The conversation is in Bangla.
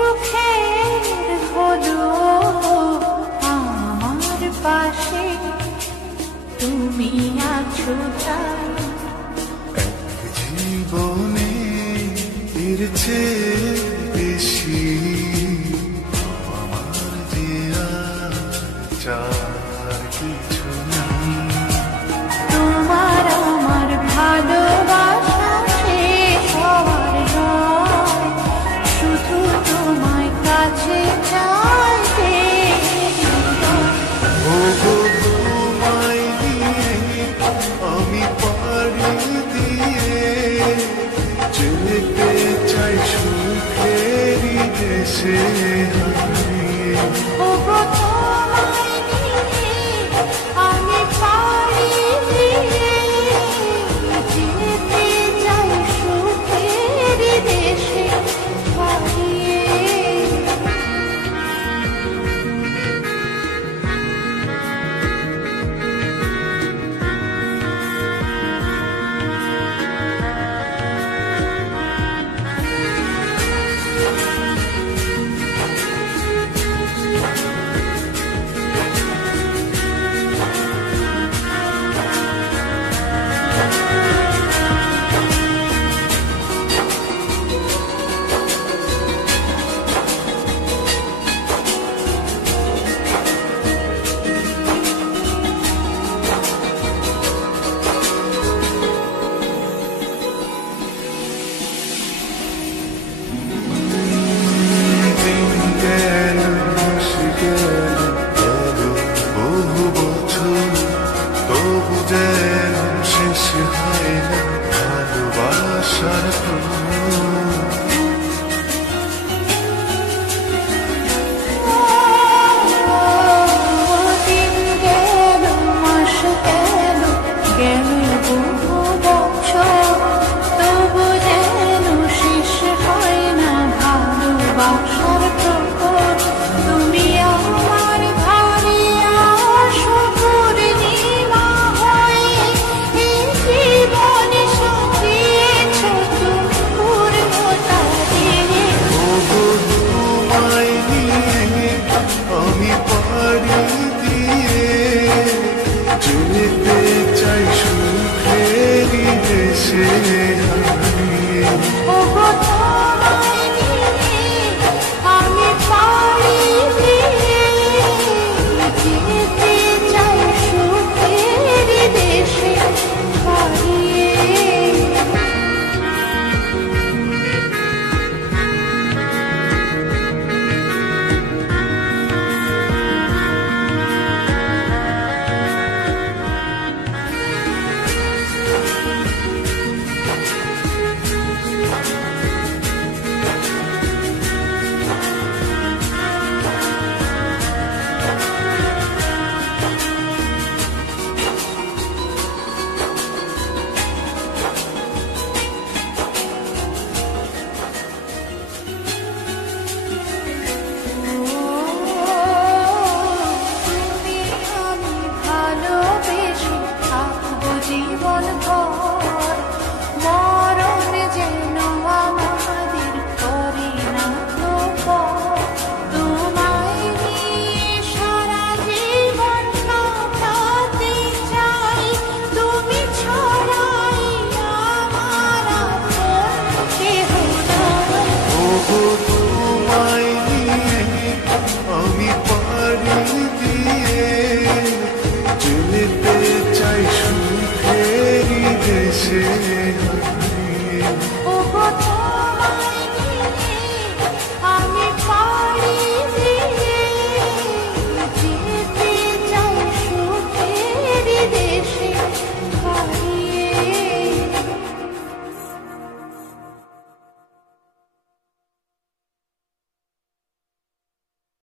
সুখের হলো আমার পাশে তুমি আছো তাই। জীবনে এর চেয়ে বেশি আমার যে আর চার কিছু নেই। তোমার আমার ভালোবাসা শেষ হওয়ার নয়, শুধু তোমায় কাছে চাইতে ওগো তোমায় নিয়ে আমি পাড়ি দিয়ে যেতে চাই সুখেরই দেশে হারিয়ে। ওগো তোমায় নিয়ে আমি পাড়ি দিয়ে যেতে চাই সুখের দেশে হারিয়ে। বহু বছর তবু যেন শেষ হয় না ভালোবাসার দিন গেল, মাস গেল, গেল বহু বছর, তবু যেন শেষ হয় না ভালোবাসার প্রহর। তুমি আমার ঘরে আসো পূর্ণিমা হয়ে, এই জীবন সাজিয়েছ তুমি পূর্ণতা দিয়ে। ওগো তোমায় নিয়ে আমি পাড়ি দিয়ে যেতে চাই সুখেরই দেশে হারিয়ে। ওগো